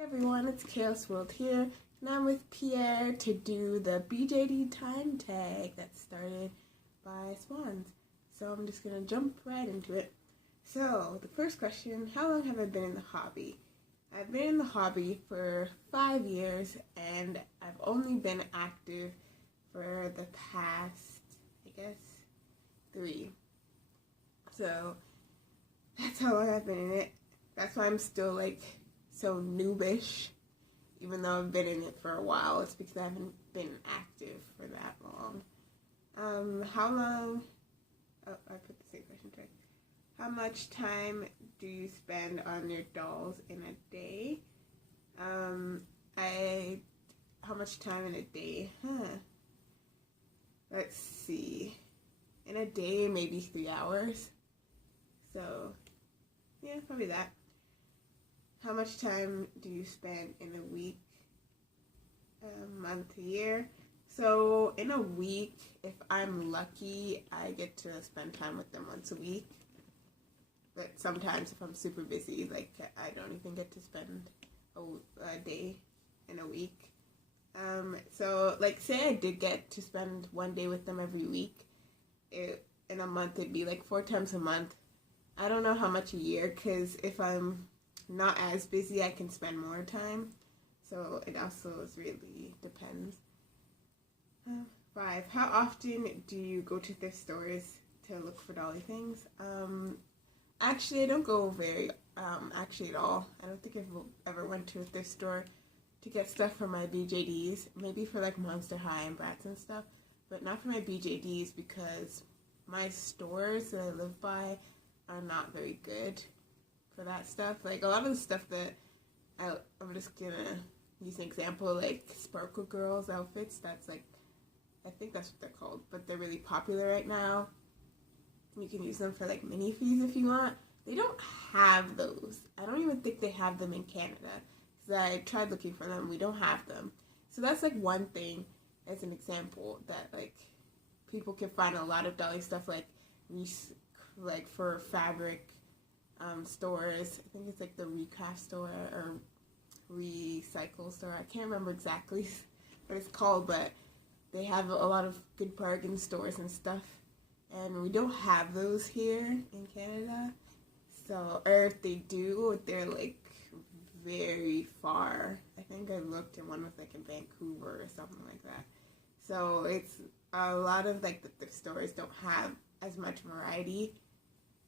Hey everyone, it's Chaos World here, and I'm with Pierre to do the BJD Time tag that started by Swans. So I'm just going to jump right into it. So, the first question, how long have I been in the hobby? I've been in the hobby for 5 years, and I've only been active for the past, 3. So, that's how long I've been in it. That's why I'm still, so noobish, even though I've been in it for a while. It's because I haven't been active for that long. How long, I put the same question twice. How much time do you spend on your dolls in a day? How much time in a day? Let's see. In a day, maybe 3 hours. So, yeah, probably that. How much time do you spend in a week, month, year? So in a week, if I'm lucky, I get to spend time with them once a week. But sometimes if I'm super busy, I don't even get to spend a day in a week. So say I did get to spend one day with them every week. In a month, it'd be 4 times a month. I don't know how much a year, because if I'm not as busy, I can spend more time. So it also really depends. 5. How often do you go to thrift stores to look for dolly things? Actually, I don't go very, at all. I don't think I've ever went to a thrift store to get stuff for my BJDs. Maybe for Monster High and Bratz and stuff, but not for my BJDs because my stores that I live by are not very good for that stuff. A lot of the stuff that I'm just gonna use an example, Sparkle Girls outfits, that's I think that's what they're called, but they're really popular right now. You can use them for mini fees if you want. They don't have those. I don't even think they have them in Canada, because I tried looking for them. We don't have them. So that's one thing as an example that people can find a lot of dolly stuff for fabric stores. I think it's the Recraft store or Recycle store. I can't remember exactly what it's called, but they have a lot of good bargain stores and stuff. And we don't have those here in Canada. So, or if they do, they're very far. I think I looked and one was in Vancouver or something like that. So it's a lot of the thrift stores don't have as much variety,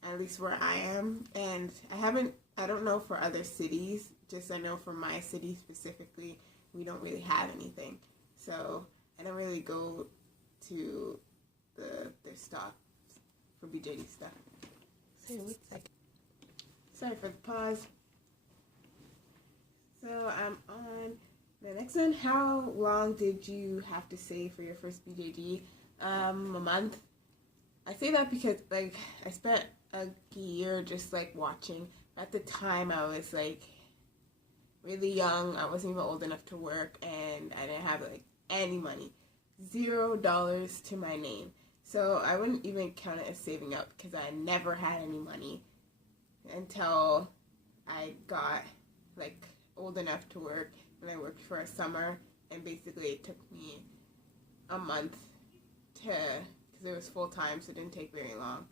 at least where I am. And I don't know for other cities, just I know for my city specifically, we don't really have anything. So I don't really go to their stock for BJD stuff. Sorry for the pause. So I'm on the next one. How long did you have to save for your first BJD? A month. I say that because I spent a year just watching. At the time I was really young. I wasn't even old enough to work, and I didn't have any money. $0 to my name. So I wouldn't even count it as saving up because I never had any money until I got old enough to work, and I worked for a summer, and basically it took me a month because it was full time, so it didn't take very long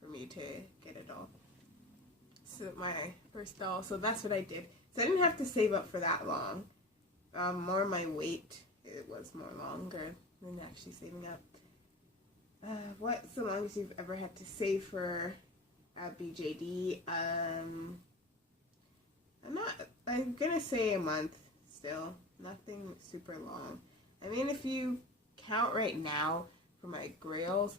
for me to get a doll. So my first doll, so that's what I did. So I didn't have to save up for that long. More my weight, it was more longer than actually saving up. What's the longest you've ever had to save for a BJD? I'm gonna say a month still. Nothing super long. I mean, if you count right now for my grails,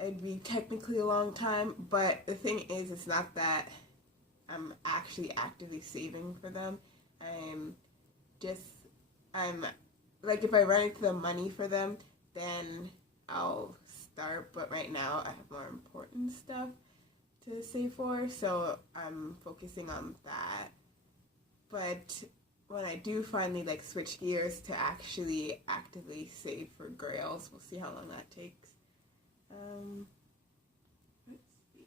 it'd be technically a long time, but the thing is, it's not that I'm actually actively saving for them. If I run into the money for them, then I'll start, but right now I have more important stuff to save for, so I'm focusing on that. But when I do finally switch gears to actually actively save for grails, we'll see how long that takes. Let's see.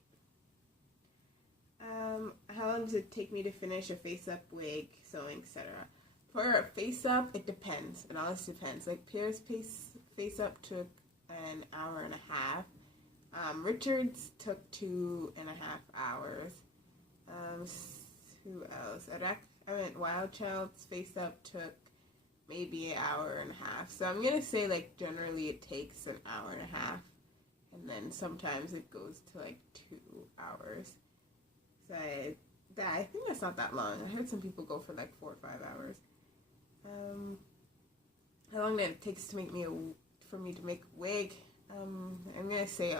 How long does it take me to finish a face-up wig, sewing, etc.? For a face-up, it depends. It always depends. Like Pierre's face-up took an hour and a half. Richard's took 2.5 hours. Who else? Wild Child's face-up took maybe an hour and a half. So I'm gonna say like generally it takes an hour and a half, and then sometimes it goes to like 2 hours. So I think that's not that long. I heard some people go for like 4 or 5 hours. How long that it takes to make for me to make a wig? I'm gonna say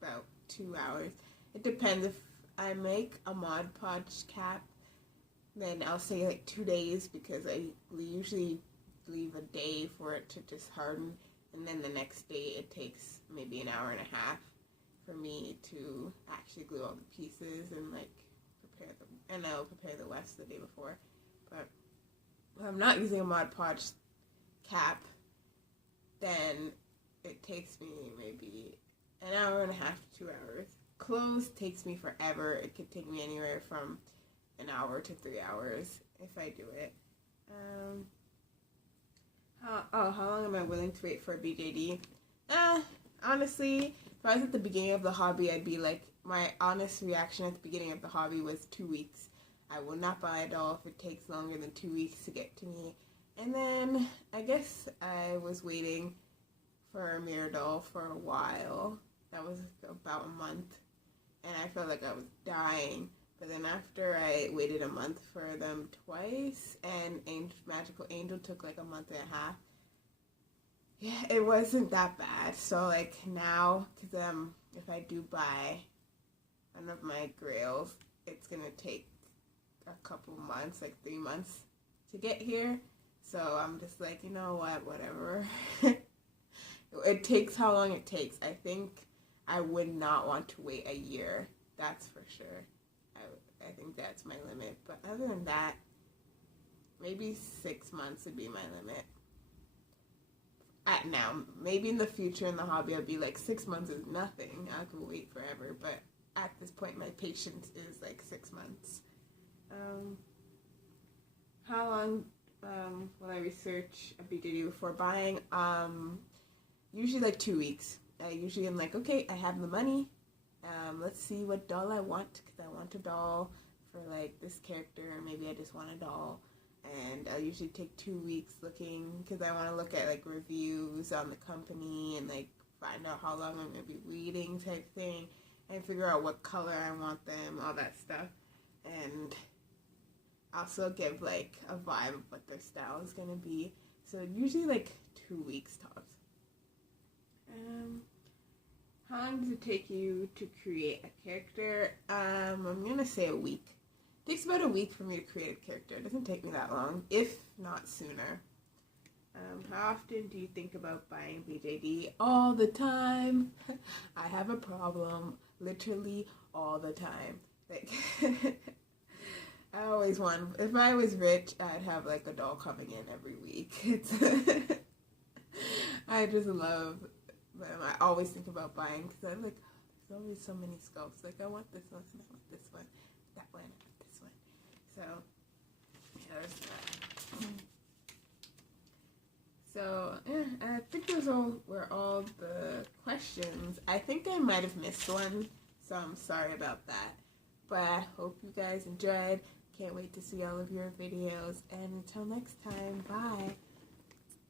about 2 hours. It depends. If I make a Mod Podge cap, then I'll say like 2 days, because I usually leave a day for it to just harden, and then the next day it takes maybe an hour and a half for me to actually glue all the pieces and like prepare them, and I'll prepare the wefts the day before. But if I'm not using a Mod Podge cap, then it takes me maybe an hour and a half to 2 hours. Clothes takes me forever. It could take me anywhere from an hour to 3 hours if I do it. How long am I willing to wait for a BJD? Honestly, if I was at the beginning of the hobby, I'd be like, my honest reaction at the beginning of the hobby was 2 weeks. I will not buy a doll if it takes longer than 2 weeks to get to me. And then I guess I was waiting for a mirror doll for a while. That was about a month, and I felt like I was dying. But then after I waited a month for them twice, and Magical Angel took like a month and a half, yeah, it wasn't that bad. So like now, because if I do buy one of my grails, it's gonna take a couple months, like 3 months to get here. So I'm just like, you know what, whatever. It takes how long it takes. I think I would not want to wait a year. That's for sure. I think that's my limit. But other than that, maybe 6 months would be my limit. At now, maybe in the future in the hobby, I'll be like 6 months is nothing. I could wait forever. But at this point, my patience is like 6 months. How long will I research a BJD before buying? Usually like 2 weeks. Usually I'm like, okay, I have the money. Let's see what doll I want, because I want a doll for like this character, or maybe I just want a doll. And I'll usually take 2 weeks looking, because I want to look at like reviews on the company and like find out how long I'm going to be waiting type thing, and figure out what color I want them, all that stuff. And also give like a vibe of what their style is going to be. So usually like 2 weeks tops. How long does it take you to create a character? I'm going to say a week. It takes about a week for me to create a character. It doesn't take me that long, if not sooner. How often do you think about buying BJD? All the time. I have a problem literally all the time. Like, I always want, if I was rich, I'd have like a doll coming in every week. I just love them. I always think about buying, because I'm like, there's always so many sculpts. Like, I want this one, and I want this one, that one, I want this one. So, yeah, there's that. So, yeah, I think those were all the questions. I think I might have missed one, so I'm sorry about that. But I hope you guys enjoyed. Can't wait to see all of your videos. And until next time, bye.